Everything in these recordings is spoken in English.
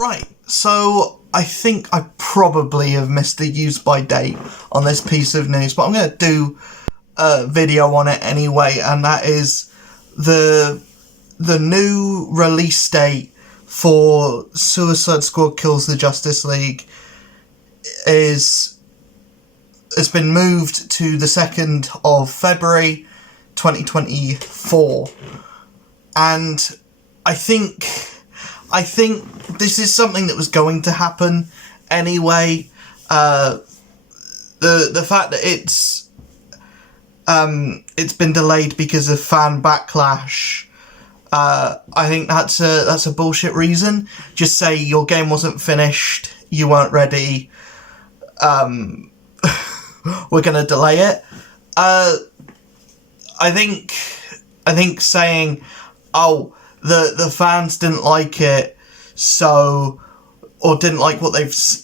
Right, so I think I probably have missed the use by date on this piece of news, but I'm going to do a video on it anyway, and that is the new release date for Suicide Squad Kills the Justice League has been moved to the 2nd of February 2024, and I think this is something that was going to happen anyway. The fact that it's been delayed because of fan backlash, I think that's a bullshit reason. Just say your game wasn't finished, you weren't ready, we're gonna delay it. I think saying, oh, the fans didn't like it, or didn't like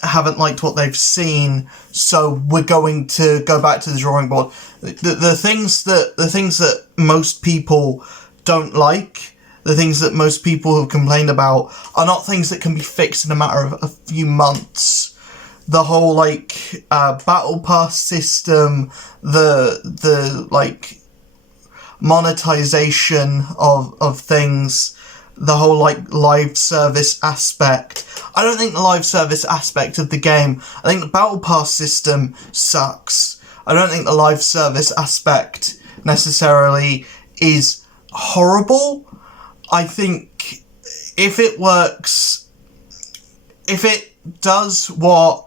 haven't liked what they've seen, so we're going to go back to the drawing board. The things that most people don't like, the things that most people have complained about, are not things that can be fixed in a matter of a few months. The whole battle pass system, the monetization of things, the whole live service aspect. I don't think the live service aspect of the game, I think the battle pass system sucks. I don't think the live service aspect necessarily is horrible. I think if it works, if it does what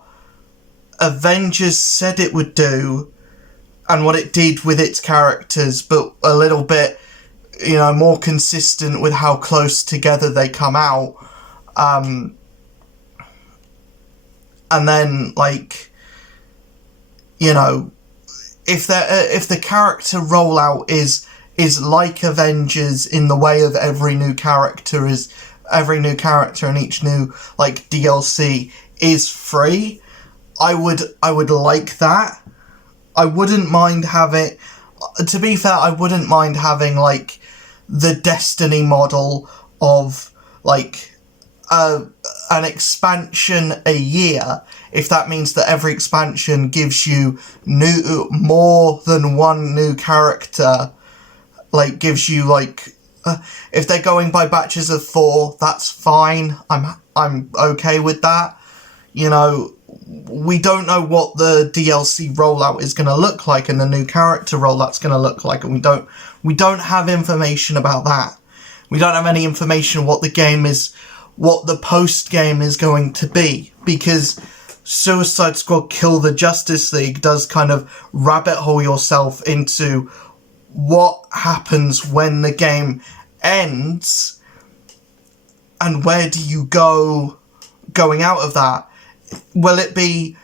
Avengers said it would do, and what it did with its characters, but a little bit, more consistent with how close together they come out, and then, if the character rollout is like Avengers in the way of every new character and each new DLC is free, I would like that. I wouldn't mind having, to be fair, I wouldn't mind having the Destiny model of an expansion a year, if that means that every expansion gives you more than one new character, gives you if they're going by batches of 4, that's fine. I'm okay with that. We don't know what the DLC rollout is going to look like and the new character rollout's going to look like, and we don't have information about that. We don't have any information what the post game is going to be, because Suicide Squad Kill the Justice League does kind of rabbit hole yourself into what happens when the game ends, and where do you go going out of that? Will it be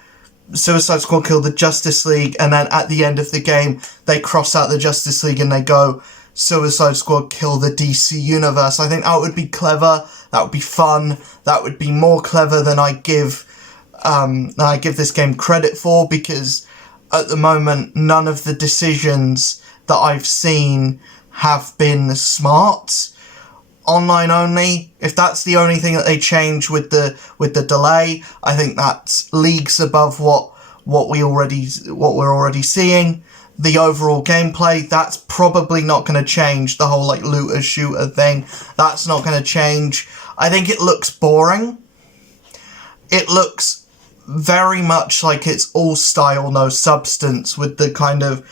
Suicide Squad Kill the Justice League, and then at the end of the game they cross out the Justice League and they go Suicide Squad Kill the DC Universe? I think that would be clever, that would be fun, that would be more clever than I give this game credit for, because at the moment none of the decisions that I've seen have been smart. Online only, if that's the only thing that they change with the delay, I think that's leagues above what we're already seeing. The overall gameplay, that's probably not going to change. The whole looter shooter thing, that's not going to change. I think it looks boring. It looks very much like it's all style, no substance, with the kind of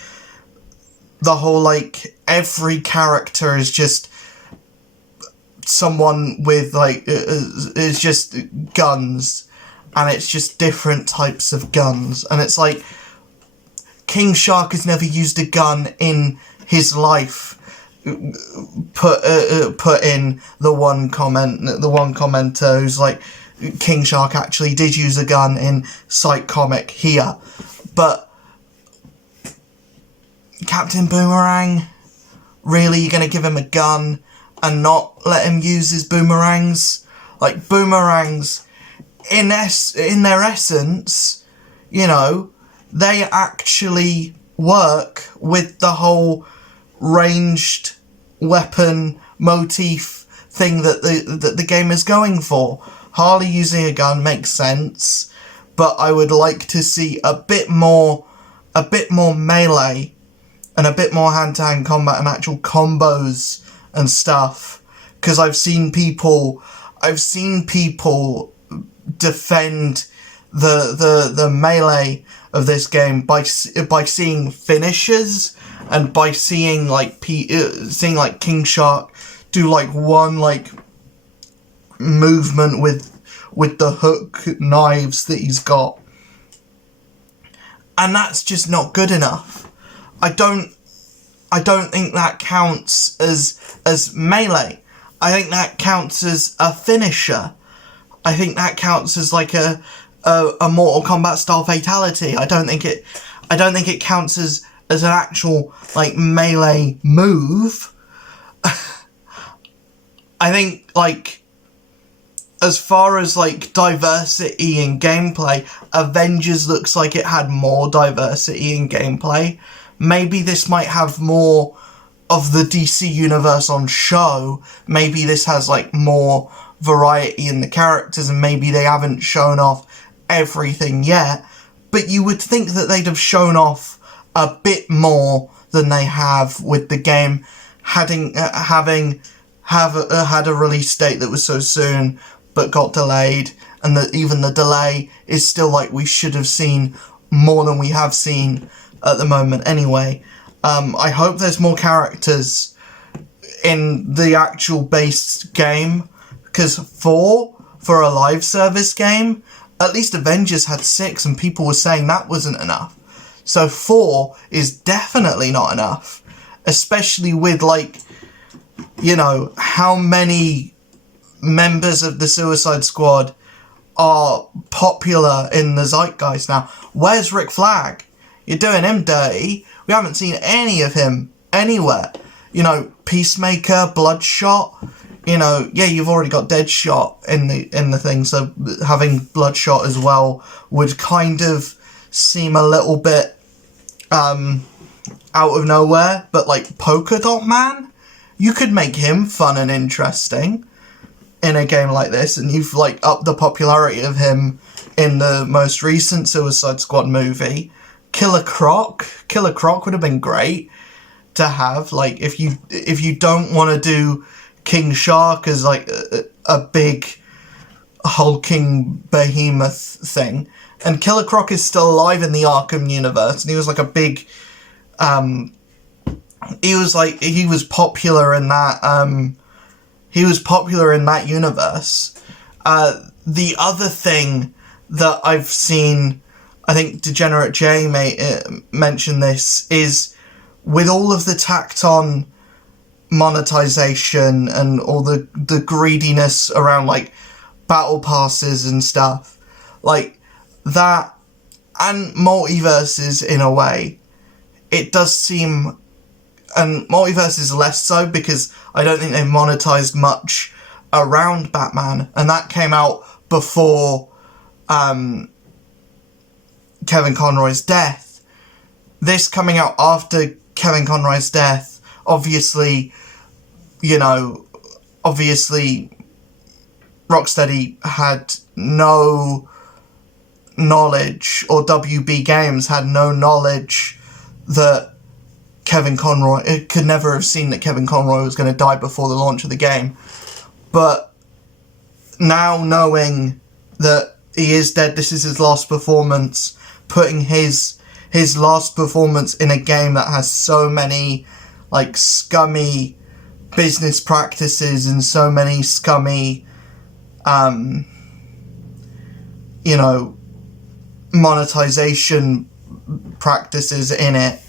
the whole every character is just someone with is just guns, and it's just different types of guns, and it's King Shark has never used a gun in his life. Put in the one commenter who's King Shark actually did use a gun in Psych Comic here, but Captain Boomerang, really, you're gonna give him a gun and not let him use his boomerangs? Boomerangs, in their essence, they actually work with the whole ranged weapon motif thing that the game is going for. Harley using a gun makes sense, but I would like to see a bit more melee and a bit more hand-to-hand combat and actual combos and stuff. Because I've seen people defend the melee of this game by seeing finishes and by seeing seeing like King Shark do like one like movement with the hook knives that he's got, and that's just not good enough. I don't think that counts as melee. I think that counts as a finisher. I think that counts as like a Mortal Kombat style fatality. I don't think it counts as an actual like melee move. I think like as far as like diversity in gameplay, Avengers looks like it had more diversity in gameplay. Maybe this might have more of the DC universe on show. Maybe this has like more variety in the characters, and maybe they haven't shown off everything yet. But you would think that they'd have shown off a bit more than they have with the game having had a release date that was so soon but got delayed, and that even the delay is still like we should have seen more than we have seen at the moment anyway. I hope there's more characters in the actual base game, because for a live service game, at least Avengers had 6 and people were saying that wasn't enough. So 4 is definitely not enough, especially with like, you know, how many members of the Suicide Squad are popular in the zeitgeist now. Where's Rick Flag? You're doing him dirty. We haven't seen any of him anywhere. You know, Peacemaker, Bloodshot. You know, yeah, you've already got Deadshot in the thing, so having Bloodshot as well would kind of seem a little bit out of nowhere. But like Polka Dot Man, you could make him fun and interesting in a game like this, and you've like upped the popularity of him in the most recent Suicide Squad movie. Killer Croc would have been great to have. Like if you don't want to do King Shark as like a big hulking behemoth thing, and Killer Croc is still alive in the Arkham universe, and he was like a big he was popular in that universe. The other thing that I've seen, I think Degenerate J mentioned this, is with all of the tacked on monetization and all the greediness around like battle passes and stuff like that, and multiverses in a way, it does seem, and multiverses less so because I don't think they monetized much around Batman, and that came out before Kevin Conroy's death. This coming out after Kevin Conroy's death, obviously Rocksteady had no knowledge, or WB Games had no knowledge that Kevin Conroy, it could never have seen that Kevin Conroy was going to die before the launch of the game. But now knowing that he is dead, this is his last performance, putting his last performance in a game that has so many like scummy business practices and so many scummy monetization practices in it.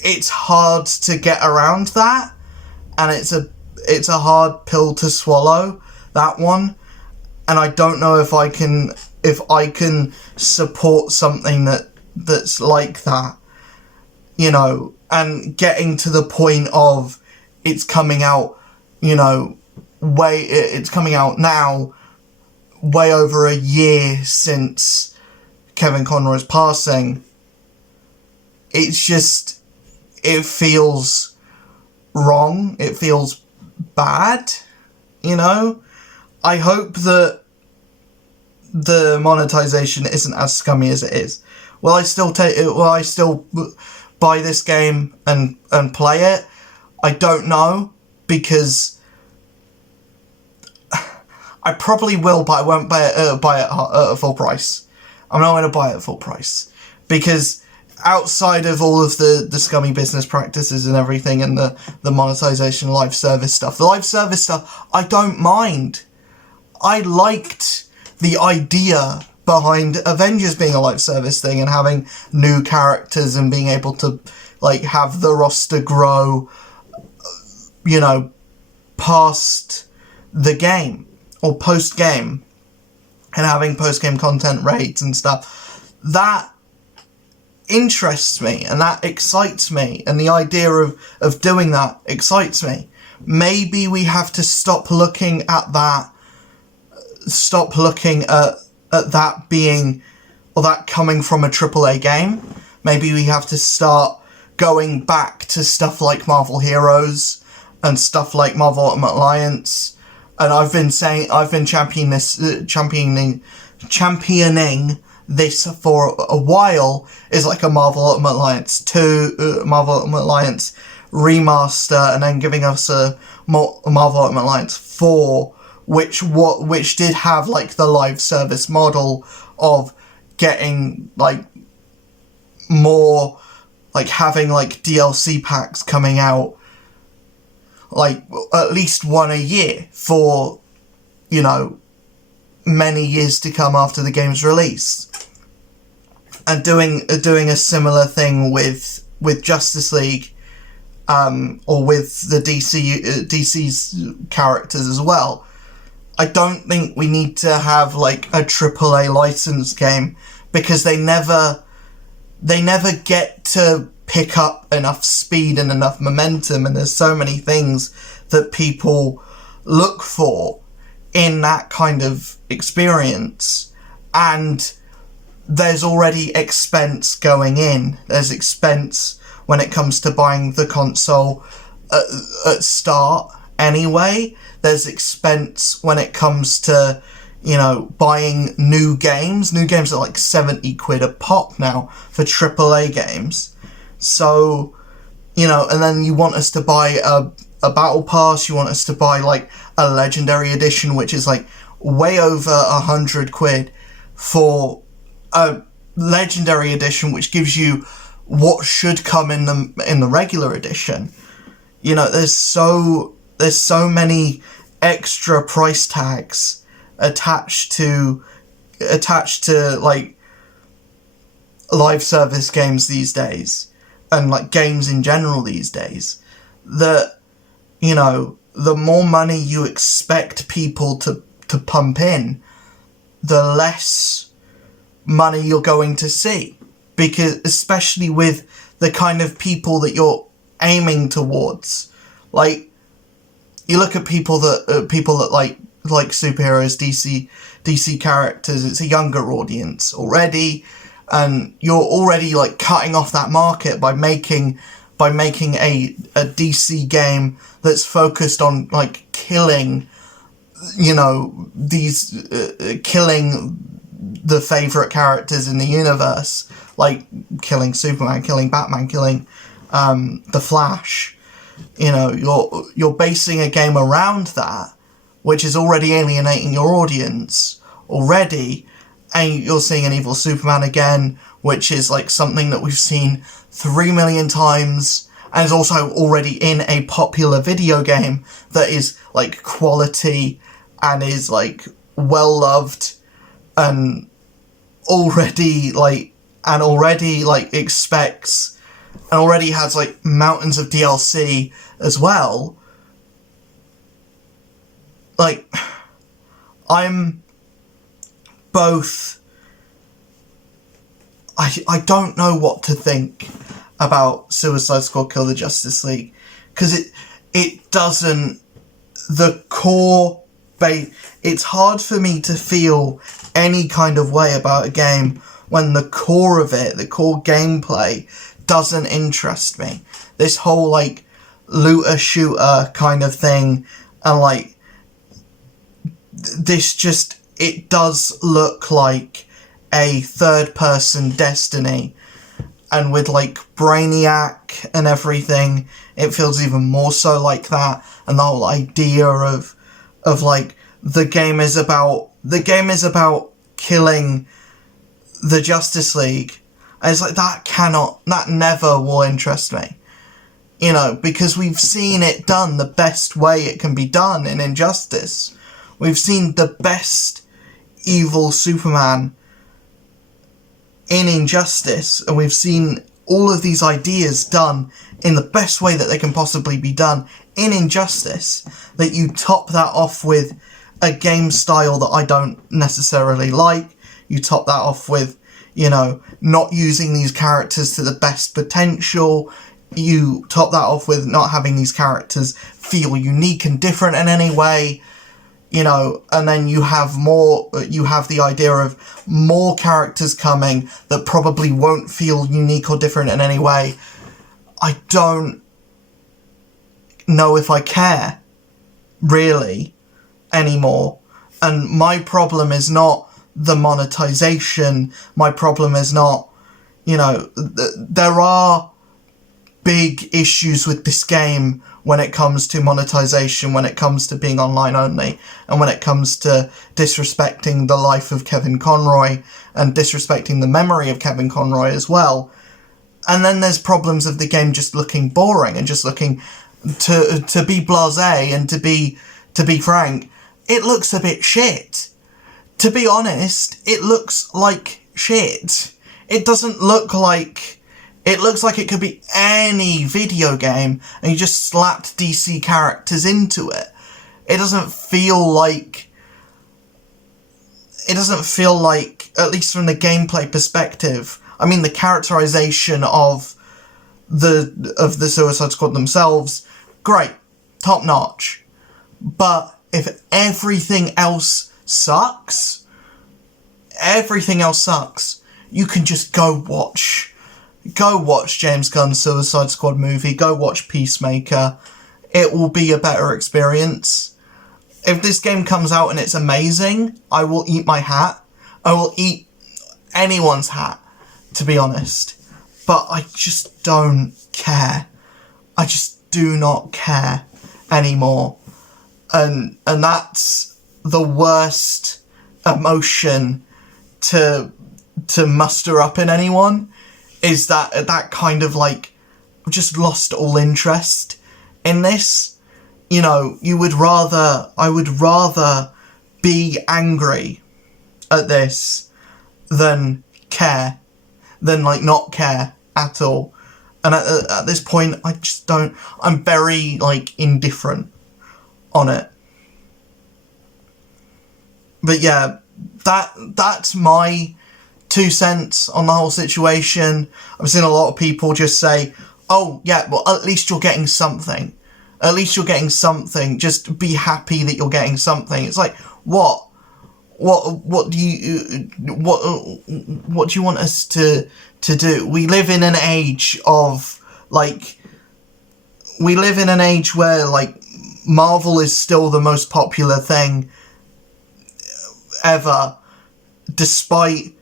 It's hard to get around that, and it's a hard pill to swallow, that one. And I don't know if I can support something that's like that, you know, and getting to the point of it's coming out, you know, it's coming out now way over a year since Kevin Conroy's passing. It's just, it feels wrong. It feels bad. you know? I hope that the monetization isn't as scummy as it is. Will I still buy this game and play it? I don't know, because I probably will, but I won't buy it at full price. I'm not going to buy it at full price, because outside of all of the scummy business practices and everything, and the monetization live service stuff, the live service stuff, I don't mind. I liked the idea behind Avengers being a live service thing and having new characters and being able to, like, have the roster grow, you know, past the game or post-game, and having post-game content raids and stuff. That interests me, and that excites me, and the idea of doing that excites me. Maybe we have to stop looking at that being, or that coming from a AAA game. Maybe we have to start going back to stuff like Marvel Heroes and stuff like Marvel Ultimate Alliance. And I've been championing this for a while, is like a Marvel Ultimate Alliance 2, Marvel Ultimate Alliance remaster, and then giving us a Marvel Ultimate Alliance 4, which did have, like, the live service model of getting, like, more, like, having, like, DLC packs coming out, like, at least one a year for, you know, many years to come after the game's release. And doing a similar thing with Justice League, or with the DC's characters as well. I don't think we need to have, like, a AAA licensed game, because they never get to pick up enough speed and enough momentum, and there's so many things that people look for in that kind of experience, and there's already expense going in. There's expense when it comes to buying the console at start anyway. There's expense when it comes to, you know, buying new games. New games are like 70 quid a pop now for AAA games. So, you know, and then you want us to buy a battle pass, you want us to buy, like, a legendary edition, which is, like, way over 100 quid for a legendary edition, which gives you what should come in the regular edition. You know, there's so many extra price tags attached to like live service games these days, and like games in general these days, that, you know, the more money you expect people to pump in, the less money you're going to see. Because especially with the kind of people that you're aiming towards, like, you look at people that like superheroes, DC characters, it's a younger audience already, and you're already, like, cutting off that market by making a DC game that's focused on, like, killing, you know, killing the favourite characters in the universe, like killing Superman, killing Batman, killing the Flash. You know, you're basing a game around that, which is already alienating your audience already, and you're seeing an evil Superman again, which is, like, something that we've seen 3 million times, and is also already in a popular video game that is, like, quality and is, like, well loved, and already expects, and already has, like, mountains of DLC as well. Like, I'm both, I don't know what to think about Suicide Squad Kill the Justice League, because it doesn't, the core base, it's hard for me to feel any kind of way about a game when the core of it, the core gameplay, doesn't interest me. This whole, like, looter shooter kind of thing, and, like, it does look like a third-person Destiny, and with like Brainiac and everything, it feels even more so like that. And the whole idea of like the game is about killing the Justice League. And it's like that never will interest me. You know, because we've seen it done the best way it can be done in Injustice. We've seen the best evil Superman in Injustice, and we've seen all of these ideas done in the best way that they can possibly be done in Injustice, that you top that off with a game style that I don't necessarily like. You top that off with, you know, not using these characters to the best potential. You top that off with not having these characters feel unique and different in any way, you know, and then you have the idea of more characters coming that probably won't feel unique or different in any way. I don't know if I care, really, anymore. And my problem is not the monetization. My problem is not, you know, there are big issues with this game when it comes to monetization, when it comes to being online only, and when it comes to disrespecting the life of Kevin Conroy and disrespecting the memory of Kevin Conroy as well. And then there's problems of the game just looking boring and just looking to be blasé, and to be frank, it looks a bit shit. To be honest, it looks like shit. It doesn't look like... It looks like it could be any video game, and you just slapped DC characters into it. It doesn't feel like, at least from the gameplay perspective, I mean, the characterization of the Suicide Squad themselves, great, top notch. But if everything else sucks, you can just go watch James Gunn's Suicide Squad movie, go watch Peacemaker. It will be a better experience. If this game comes out and it's amazing, I will eat my hat. I will eat anyone's hat, to be honest. But I just don't care. I just do not care anymore. And that's the worst emotion to muster up in anyone, is that kind of like just lost all interest in this. You know, I would rather be angry at this than care, than like not care at all. And at this point, I just don't, I'm very like indifferent on it. But yeah, that's my 2 cents on the whole situation. I've seen a lot of people just say, oh yeah, well at least you're getting something. At least you're getting something. Just be happy that you're getting something. It's like, what do you want us to do? We live in an age of where like Marvel is still the most popular thing ever, despite,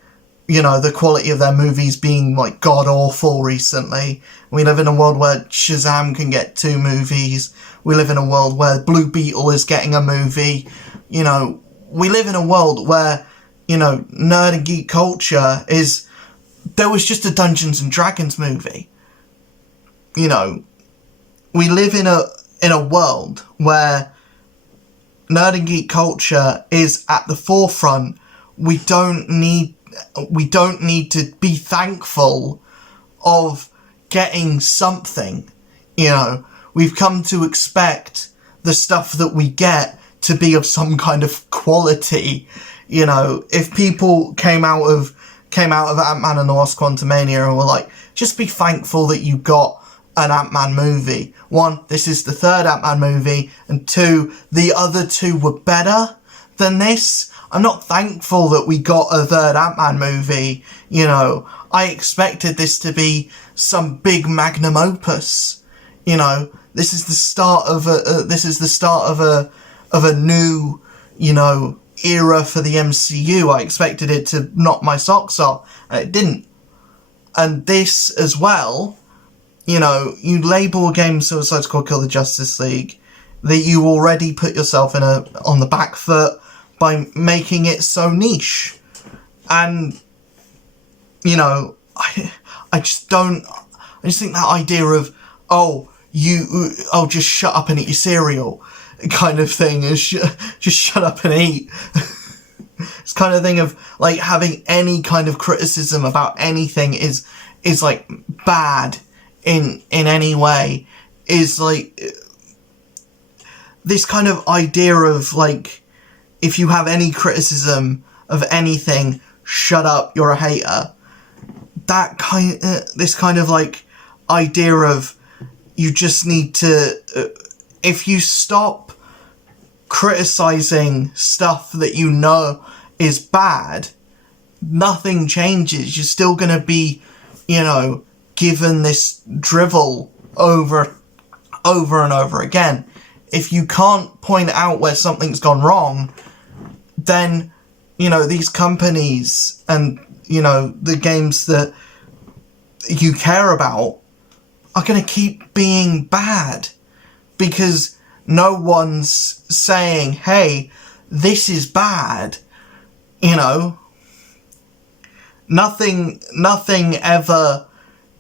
you know, the quality of their movies being like god awful recently. We live in a world where Shazam can get 2 movies. We live in a world where Blue Beetle is getting a movie. You know, we live in a world where, you know, nerd and geek culture is... There was just a Dungeons and Dragons movie. You know, we live in a world where nerd and geek culture is at the forefront. We don't need to be thankful of getting something. You know, we've come to expect the stuff that we get to be of some kind of quality. You know, if people came out of Ant-Man and the Wasp: Quantumania and were like, just be thankful that you got an Ant-Man movie. 1, this is the 3rd Ant-Man movie, and 2, the other 2 were better than this. I'm not thankful that we got a 3rd Ant-Man movie. You know, I expected this to be some big magnum opus. You know, this is the start of a new you know, era for the MCU. I expected it to knock my socks off, and it didn't. And this as well, you know, you label a game Suicide Squad Kill the Justice League, that you already put yourself on the back foot by making it so niche. And, you know, I just think that idea of, just shut up and eat your cereal kind of thing is just shut up and eat. It's kind of thing of, like, having any kind of criticism about anything is like bad in any way, is like this kind of idea of, like, if you have any criticism of anything, shut up, you're a hater. This kind of, like, idea of, you just need to, if you stop criticizing stuff that you know is bad, nothing changes. You're still gonna be, you know, given this drivel over and over again. If you can't point out where something's gone wrong, then, you know, these companies and, you know, the games that you care about are going to keep being bad, because no one's saying, hey, this is bad. You know, nothing ever,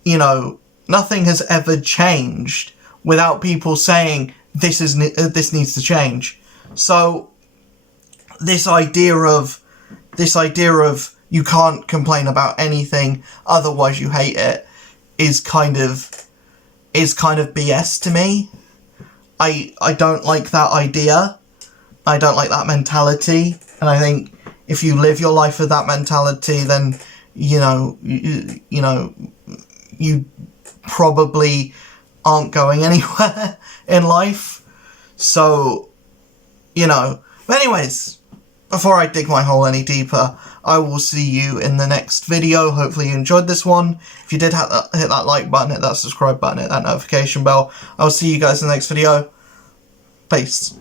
you know, nothing has ever changed without people saying this needs to change. So this idea of you can't complain about anything, otherwise you hate it, is kind of BS to me. I don't like that idea. I don't like that mentality, and I think if you live your life with that mentality, then you probably aren't going anywhere in life. So, you know. But anyways, before I dig my hole any deeper, I will see you in the next video. Hopefully you enjoyed this one. If you did, hit that like button, hit that subscribe button, hit that notification bell. I'll see you guys in the next video. Peace.